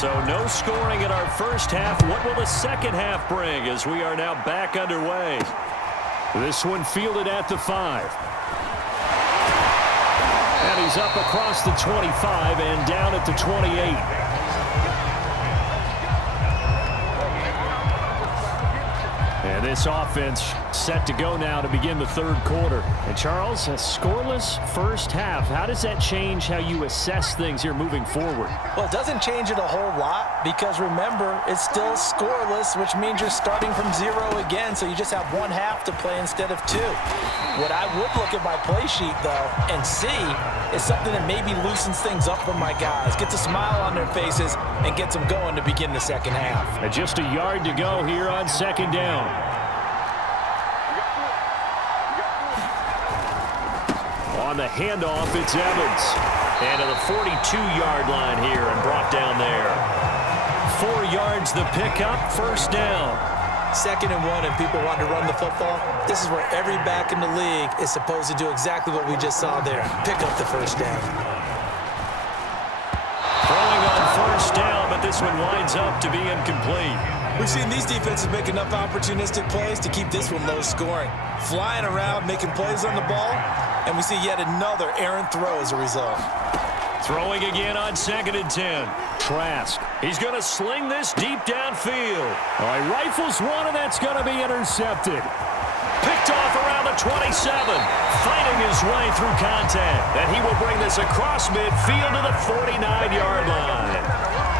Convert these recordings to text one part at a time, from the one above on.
So no scoring in our first half. What will the second half bring as we are now back underway? This one fielded at the 5. And he's up across the 25 and down at the 28. And this offense set to go now to begin the third quarter. And Charles, a scoreless first half. How does that change how you assess things here moving forward? Well, it doesn't change it a whole lot because, remember, it's still scoreless, which means you're starting from 0 again, so you just have one half to play instead of 2. What I would look at my play sheet, though, and see is something that maybe loosens things up for my guys, gets a smile on their faces, and gets them going to begin the second half. And just a yard to go here on second down. On the handoff, it's Evans. And to the 42-yard line here and brought down there. 4 yards the pickup, first down. 2nd and 1 and people want to run the football. This is where every back in the league is supposed to do exactly what we just saw there. Pick up the first down. Throwing on first down, but this one winds up to be incomplete. We've seen these defenses make enough opportunistic plays to keep this one low scoring. Flying around, making plays on the ball, and we see yet another errant throw as a result. Throwing again on 2nd and 10. Trask. He's going to sling this deep downfield. All right, rifles one, and that's going to be intercepted. Picked off around the 27. Fighting his way through contact. And he will bring this across midfield to the 49-yard line.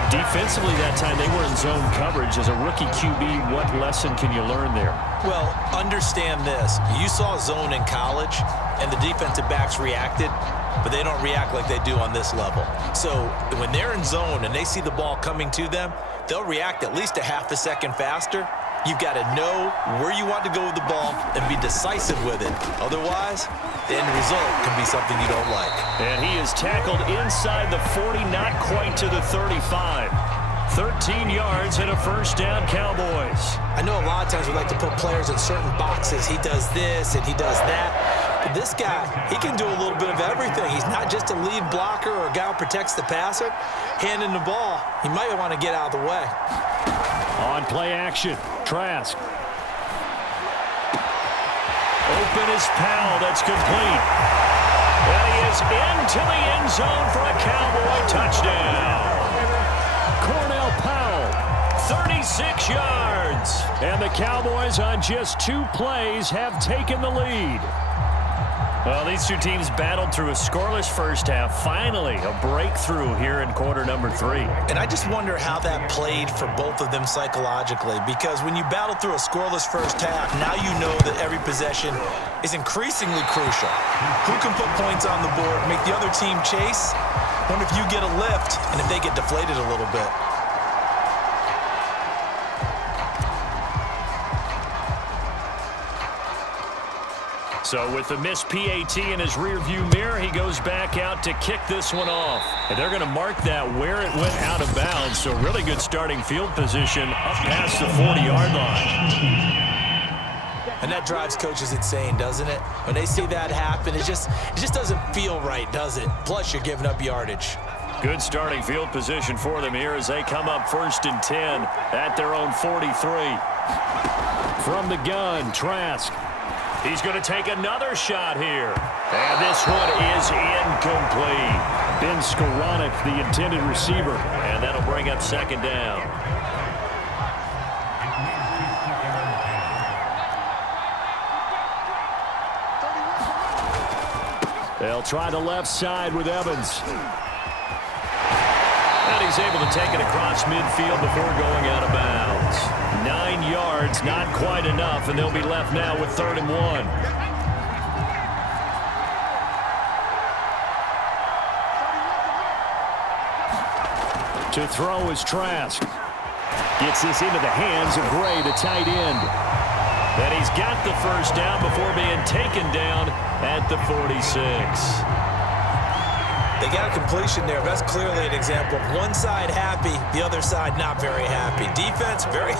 Defensively that time, they were in zone coverage. As a rookie QB, what lesson can you learn there? Well, understand this. You saw zone in college, and the defensive backs reacted, but they don't react like they do on this level. So when they're in zone and they see the ball coming to them, they'll react at least a half a second faster. You've got to know where you want to go with the ball and be decisive with it. Otherwise, the end result can be something you don't like. And he is tackled inside the 40, not quite to the 35. 13 yards and a first down, Cowboys. I know a lot of times we like to put players in certain boxes. He does this and he does that. But this guy, he can do a little bit of everything. He's not just a lead blocker or a guy who protects the passer. Handing the ball, he might want to get out of the way. On play action, Trask. Open is Powell, that's complete. And he is into the end zone for a Cowboy touchdown. Cornell Powell, 36 yards. And the Cowboys on just 2 plays have taken the lead. Well, these two teams battled through a scoreless first half. Finally, a breakthrough here in quarter number 3. And I just wonder how that played for both of them psychologically, because when you battle through a scoreless first half, now you know that every possession is increasingly crucial. Who can put points on the board, make the other team chase? Wonder if you get a lift and if they get deflated a little bit. So with the missed PAT in his rearview mirror, he goes back out to kick this one off. And they're going to mark that where it went out of bounds. So really good starting field position up past the 40-yard line. And that drives coaches insane, doesn't it? When they see that happen, it just doesn't feel right, does it? Plus, you're giving up yardage. Good starting field position for them here as they come up 1st and 10 at their own 43. From the gun, Trask. He's going to take another shot here. And this one is incomplete. Ben Skoranek, the intended receiver. And that'll bring up 2nd down. They'll try the left side with Evans. And he's able to take it across midfield before going out of bounds. 9 yards, not quite enough, and they'll be left now with 3rd and 1. To throw is Trask. Gets this into the hands of Gray, the tight end. And he's got the first down before being taken down at the 46. They got a completion there. That's clearly an example of one side happy, the other side not very happy. Defense, very,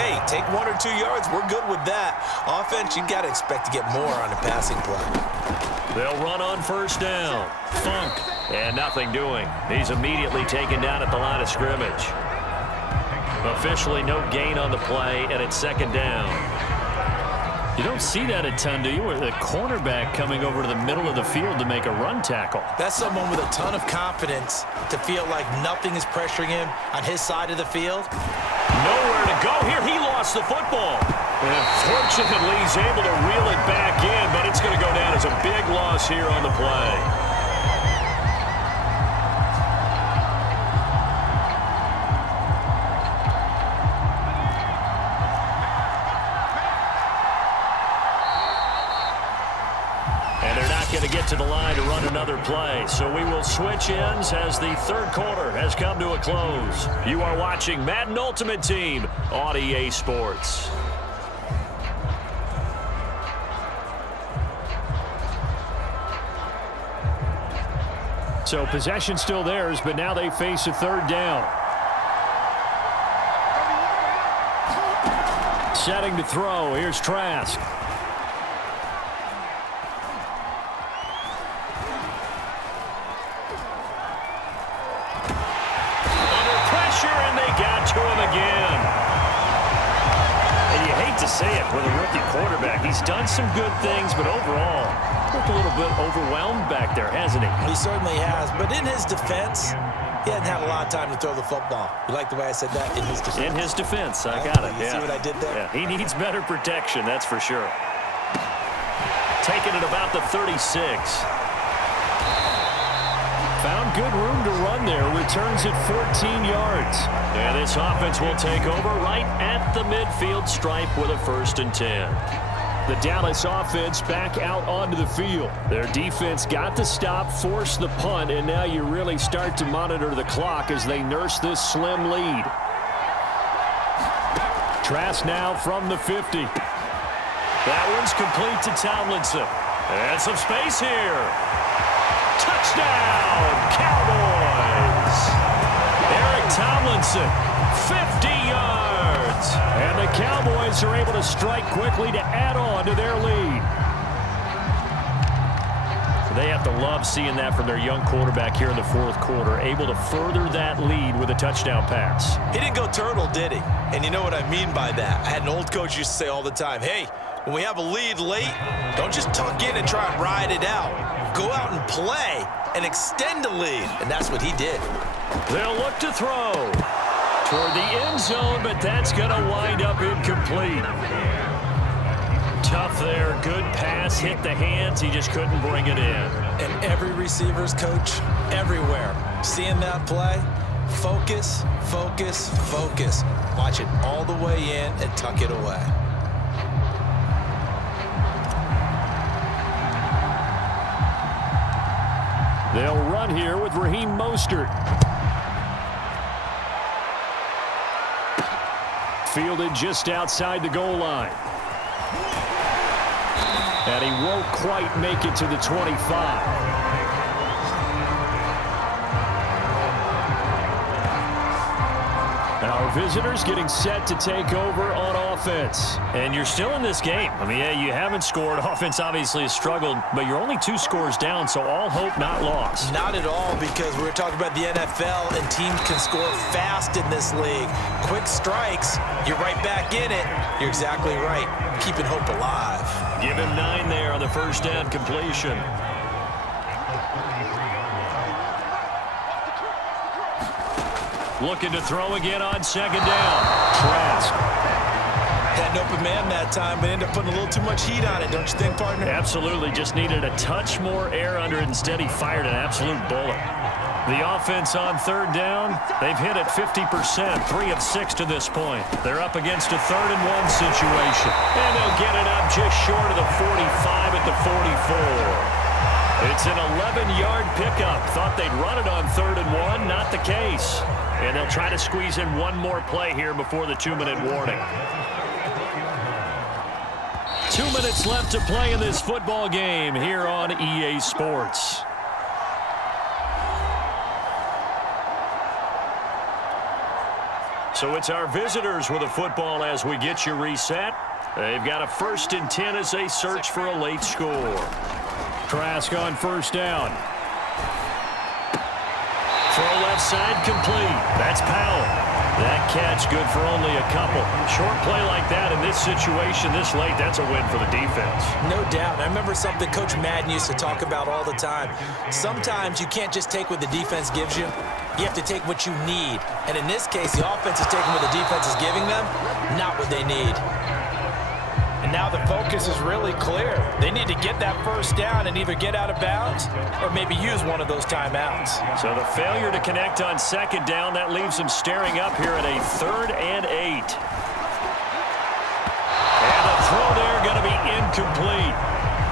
hey, take 1 or 2 yards. We're good with that. Offense, you got to expect to get more on the passing play. They'll run on first down. Funk. And nothing doing. He's immediately taken down at the line of scrimmage. Officially no gain on the play, and it's second down. You don't see that a ton, do you? Where the cornerback coming over to the middle of the field to make a run tackle. That's someone with a ton of confidence to feel like nothing is pressuring him on his side of the field. Nowhere to go here. He lost the football. And fortunately, he's able to reel it back in, but it's going to go down as a big loss here on the play. Going to get to the line to run another play. So we will switch ends as the third quarter has come to a close. You are watching Madden Ultimate Team on EA Sports. So possession still theirs, but now they face a third down. Setting to throw. Here's Trask. To him again. And you hate to say it with a rookie quarterback. He's done some good things, but overall, looked a little bit overwhelmed back there, hasn't he? He certainly has, but in his defense, he hasn't had a lot of time to throw the football. You like the way I said that? In his defense. In his defense, I got it. You see what I did there? Yeah, he needs better protection, that's for sure. Taking it about the 36. Found good room to run there. Returns it 14 yards. And this offense will take over right at the midfield stripe with a 1st and 10. The Dallas offense back out onto the field. Their defense got the stop, forced the punt, and now you really start to monitor the clock as they nurse this slim lead. Trask now from the 50. That one's complete to Tomlinson. And some space here. Touchdown, Cowboys! Eric Tomlinson, 50 yards. And the Cowboys are able to strike quickly to add on to their lead. They have to love seeing that from their young quarterback here in the fourth quarter, able to further that lead with a touchdown pass. He didn't go turtle, did he? And you know what I mean by that. I had an old coach used to say all the time, hey, when we have a lead late, don't just tuck in and try and ride it out. Go out and play and extend the lead. And that's what he did. They'll look to throw toward the end zone, but that's going to wind up incomplete. Tough there. Good pass. Hit the hands. He just couldn't bring it in. And every receiver's coach everywhere. Seeing that play, focus, focus, focus. Watch it all the way in and tuck it away. They'll run here with Raheem Mostert. Fielded just outside the goal line. And he won't quite make it to the 25. Our visitors getting set to take over on offense. And you're still in this game. I mean, yeah, you haven't scored. Offense obviously has struggled, but you're only 2 scores down, so all hope not lost. Not at all, because we're talking about the NFL, and teams can score fast in this league. Quick strikes, you're right back in it. You're exactly right. Keeping hope alive. Give him 9 there on the first down completion. Looking to throw again on second down. Trask. Had an open man that time, but ended up putting a little too much heat on it, don't you think, partner? Absolutely. Just needed a touch more air under it. Instead, he fired an absolute bullet. The offense on third down, they've hit it 50%, 3 of 6 to this point. They're up against a 3rd and 1 situation. And they'll get it up just short of the 45 at the 44. It's an 11-yard pickup. Thought they'd run it on 3rd and 1. Not the case. And they'll try to squeeze in one more play here before the 2-minute warning. 2 minutes left to play in this football game here on EA Sports. So it's our visitors with a football as we get you reset. They've got a 1st and 10 as they search for a late score. Trask on first down. Throw left side complete. That's Powell. That catch good for only a couple. Short play like that in this situation this late, that's a win for the defense. No doubt. I remember something Coach Madden used to talk about all the time. Sometimes you can't just take what the defense gives you. You have to take what you need. And in this case, the offense is taking what the defense is giving them, not what they need. And now the focus is really clear. They need to get that first down and either get out of bounds or maybe use one of those timeouts. So the failure to connect on second down, that leaves them staring up here at a 3rd and 8. And the throw there going to be incomplete.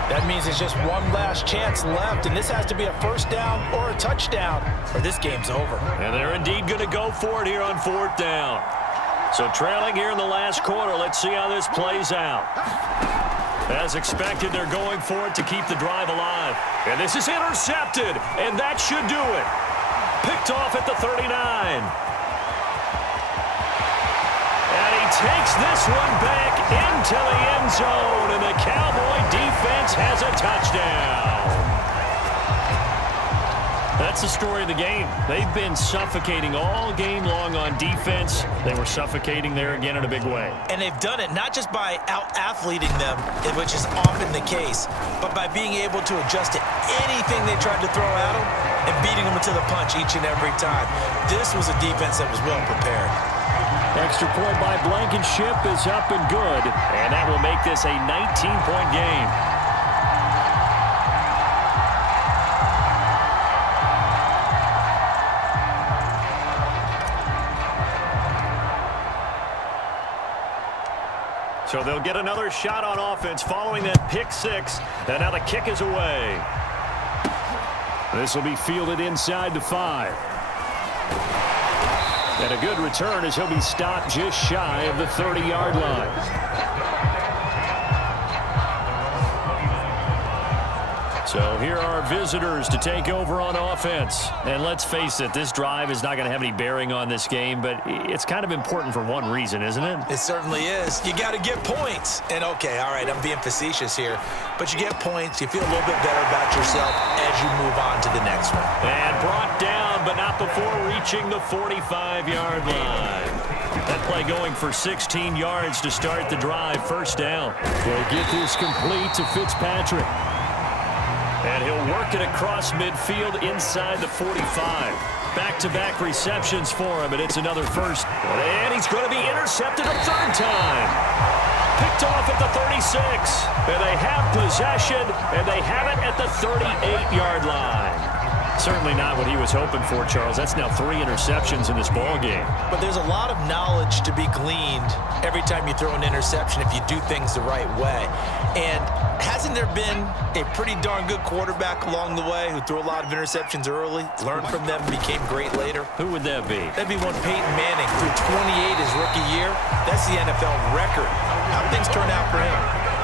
That means it's just one last chance left, and this has to be a first down or a touchdown, or this game's over. And they're indeed going to go for it here on 4th down. So trailing here in the last quarter. Let's see how this plays out. As expected, they're going for it to keep the drive alive. And this is intercepted, and that should do it. Picked off at the 39. And he takes this one back into the end zone, and the Cowboy defense has a touchdown. That's the story of the game. They've been suffocating all game long on defense. They were suffocating there again in a big way. And they've done it not just by out-athleting them, which is often the case, but by being able to adjust to anything they tried to throw at them and beating them to the punch each and every time. This was a defense that was well prepared. Extra point by Blankenship is up and good, and that will make this a 19-point game. So they'll get another shot on offense following that pick 6. And now the kick is away. This will be fielded inside the 5. And a good return as he'll be stopped just shy of the 30-yard line. So here are visitors to take over on offense. And let's face it, this drive is not going to have any bearing on this game, but it's kind of important for one reason, isn't it? It certainly is. You got to get points. And, okay, all right, I'm being facetious here, but you get points, you feel a little bit better about yourself as you move on to the next one. And brought down, but not before reaching the 45-yard line. That play going for 16 yards to start the drive. First down. They'll get this complete to Fitzpatrick. And he'll work it across midfield inside the 45. Back-to-back receptions for him, and it's another first. And he's going to be intercepted a 3rd time. Picked off at the 36. And they have possession, and they have it at the 38-yard line. Certainly not what he was hoping for, Charles. That's now 3 interceptions in this ball game. But there's a lot of knowledge to be gleaned every time you throw an interception if you do things the right way. And hasn't there been a pretty darn good quarterback along the way who threw a lot of interceptions early, learned from them, became great later? Who would that be? That'd be one Peyton Manning, threw 28 his rookie year. That's the NFL record. How'd things turn out for him?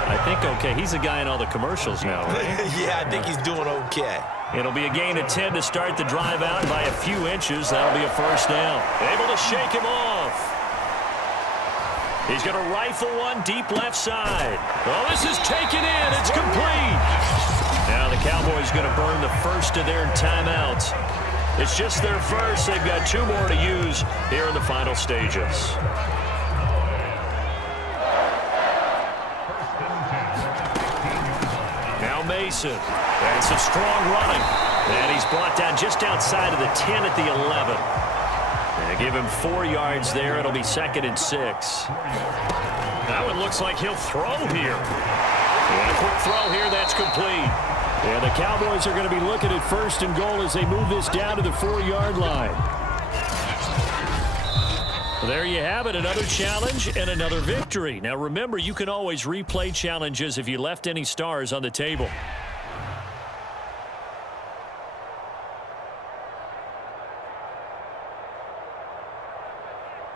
I think okay. He's a guy in all the commercials now, right? Yeah, I think he's doing okay. It'll be a gain of 10 to start the drive out by a few inches. That'll be a first down. Able to shake him off. He's going to rifle one deep left side. Oh, this is taken in. It's complete. Now the Cowboys going to burn the first of their timeouts. It's just their first. They've got 2 more to use here in the final stages. Now Mason. And some strong running. And he's brought down just outside of the 10 at the 11. And give him 4 yards there. It'll be 2nd and 6. That one looks like he'll throw here. And a quick throw here. That's complete. And the Cowboys are going to be looking at 1st and goal as they move this down to the 4-yard line. Well, there you have it, another challenge and another victory. Now remember, you can always replay challenges if you left any stars on the table.